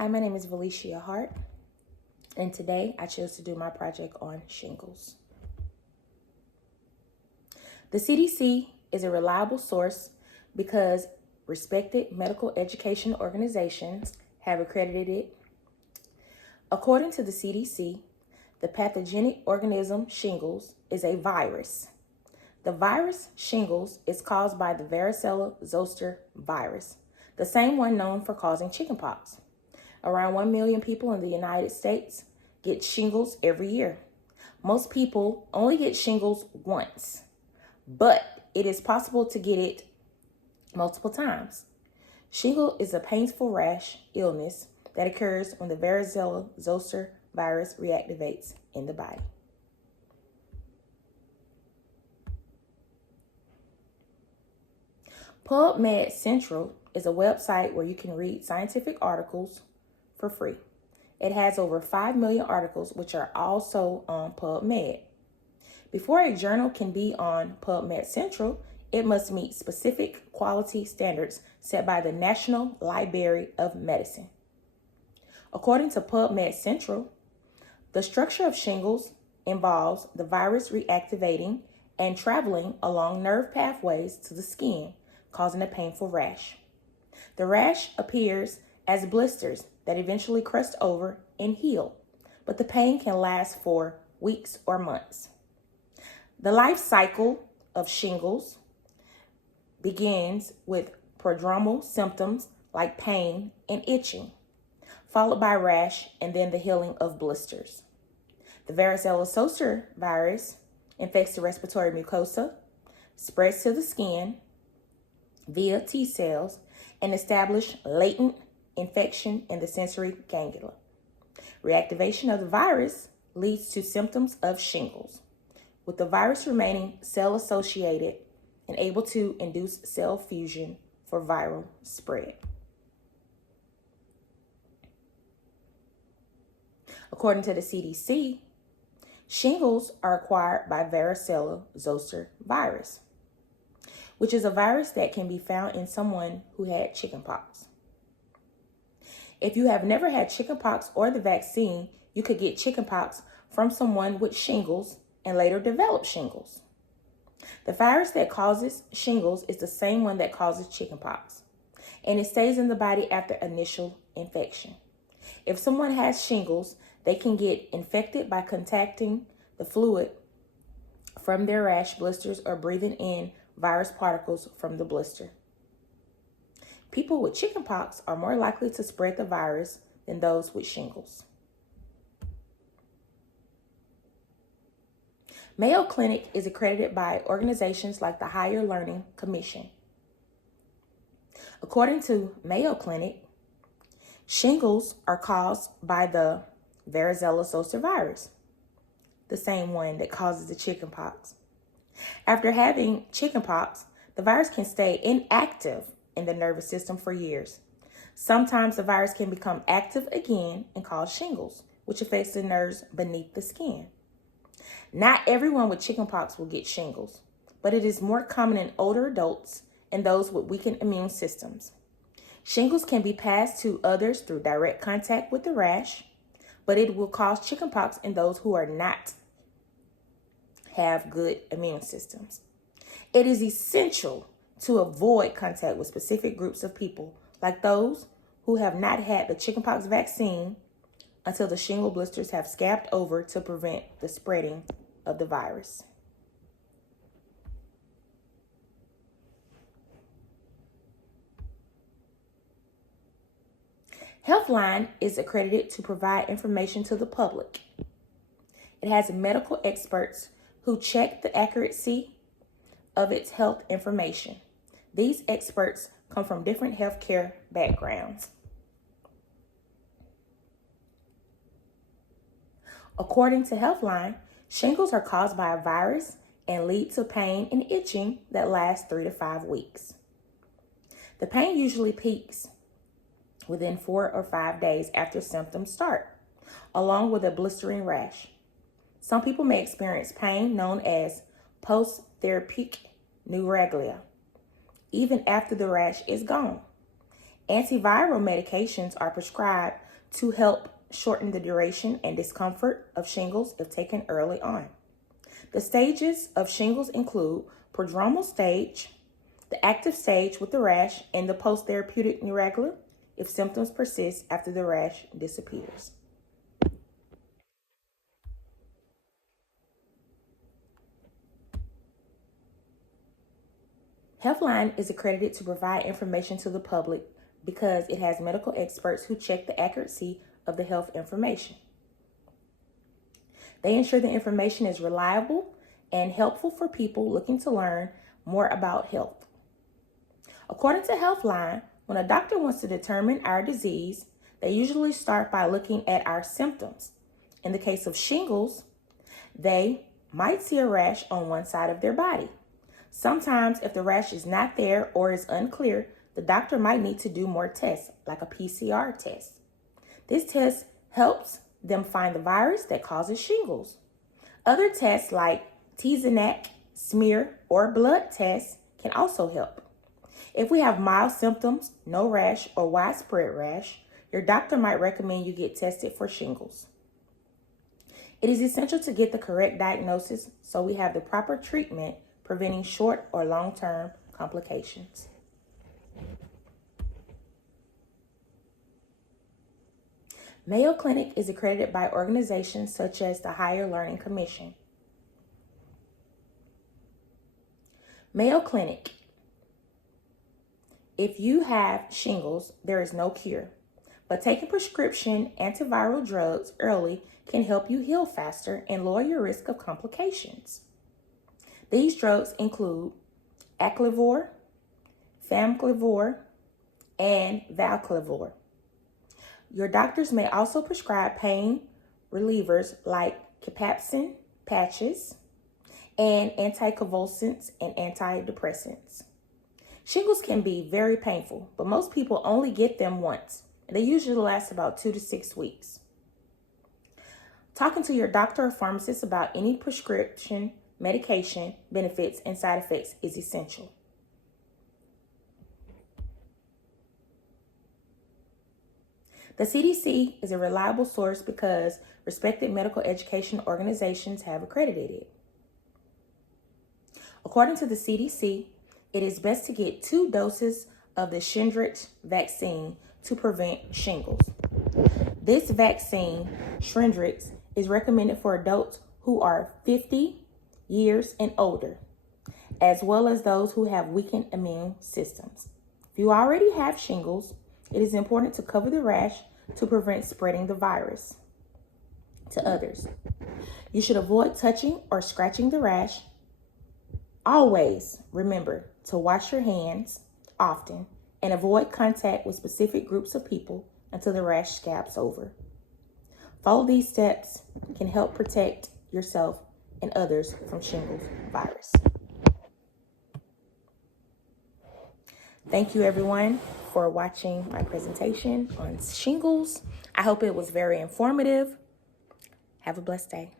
Hi, my name is Valicia Hart, and today I chose to do my project on shingles. The CDC is a reliable source because respected medical education organizations have accredited it. According to the CDC, the pathogenic organism shingles is a virus. The virus shingles is caused by the varicella zoster virus, the same one known for causing chickenpox. Around 1 million people in the United States get shingles every year. Most people only get shingles once, but it is possible to get it multiple times. Shingle is a painful rash illness that occurs when the varicella zoster virus reactivates in the body. PubMed Central is a website where you can read scientific articles for free. It has over 5 million articles, which are also on PubMed. Before a journal can be on PubMed Central, it must meet specific quality standards set by the National Library of Medicine. According to PubMed Central, the structure of shingles involves the virus reactivating and traveling along nerve pathways to the skin, causing a painful rash. The rash appears as blisters that eventually crust over and heal, but the pain can last for weeks or months. The life cycle of shingles begins with prodromal symptoms like pain and itching, followed by rash and then the healing of blisters. The varicella zoster virus infects the respiratory mucosa, spreads to the skin via T cells, and establish latent infection in the sensory ganglia. Reactivation of the virus leads to symptoms of shingles, with the virus remaining cell-associated and able to induce cell fusion for viral spread. According to the CDC, shingles are acquired by varicella zoster virus, which is a virus that can be found in someone who had chickenpox. If you have never had chickenpox or the vaccine, you could get chickenpox from someone with shingles and later develop shingles. The virus that causes shingles is the same one that causes chickenpox, and it stays in the body after initial infection. If someone has shingles, they can get infected by contacting the fluid from their rash blisters or breathing in virus particles from the blister. People with chickenpox are more likely to spread the virus than those with shingles. Mayo Clinic is accredited by organizations like the Higher Learning Commission. According to Mayo Clinic, shingles are caused by the varicella zoster virus, the same one that causes the chickenpox. After having chickenpox, the virus can stay inactive in the nervous system for years. Sometimes the virus can become active again and cause shingles, which affects the nerves beneath the skin. Not everyone with chickenpox will get shingles, but it is more common in older adults and those with weakened immune systems. Shingles can be passed to others through direct contact with the rash, but it will cause chickenpox in those who are not have good immune systems. It is essential to avoid contact with specific groups of people, like those who have not had the chickenpox vaccine, until the shingle blisters have scabbed over to prevent the spreading of the virus. Healthline is accredited to provide information to the public. It has medical experts who check the accuracy of its health information. These experts come from different healthcare backgrounds. According to Healthline, shingles are caused by a virus and lead to pain and itching that lasts 3 to 5 weeks. The pain usually peaks within 4 or 5 days after symptoms start, along with a blistering rash. Some people may experience pain known as post-therapeutic neuralgia, even after the rash is gone. Antiviral medications are prescribed to help shorten the duration and discomfort of shingles if taken early on. The stages of shingles include prodromal stage, the active stage with the rash, and the post-therapeutic neuralgia if symptoms persist after the rash disappears. Healthline is accredited to provide information to the public because it has medical experts who check the accuracy of the health information. They ensure the information is reliable and helpful for people looking to learn more about health. According to Healthline, when a doctor wants to determine our disease, they usually start by looking at our symptoms. In the case of shingles, they might see a rash on one side of their body. Sometimes, if the rash is not there or is unclear, the doctor might need to do more tests, like a PCR test. This test helps them find the virus that causes shingles. Other tests like T-Zanac, smear, or blood tests can also help. If we have mild symptoms, no rash, or widespread rash, your doctor might recommend you get tested for shingles. It is essential to get the correct diagnosis so we have the proper treatment, preventing short or long-term complications. Mayo Clinic is accredited by organizations such as the Higher Learning Commission. Mayo Clinic. If you have shingles, there is no cure, but taking prescription antiviral drugs early can help you heal faster and lower your risk of complications. These drugs include Aclivor, Famclivor, and Valclivor. Your doctors may also prescribe pain relievers like capsaicin patches and anticonvulsants and antidepressants. Shingles can be very painful, but most people only get them once, and they usually last about 2 to 6 weeks. Talking to your doctor or pharmacist about any prescription medication benefits and side effects is essential. The CDC is a reliable source because respected medical education organizations have accredited it. According to the CDC, it is best to get 2 doses of the Shingles vaccine to prevent shingles. This vaccine, Shingles, is recommended for adults who are 50 years and older, as well as those who have weakened immune systems. If you already have shingles, it is important to cover the rash to prevent spreading the virus to others. You should avoid touching or scratching the rash. Always remember to wash your hands often and avoid contact with specific groups of people until the rash scabs over. Follow these steps can help protect yourself and others from shingles virus. Thank you everyone for watching my presentation on shingles. I hope it was very informative. Have a blessed day.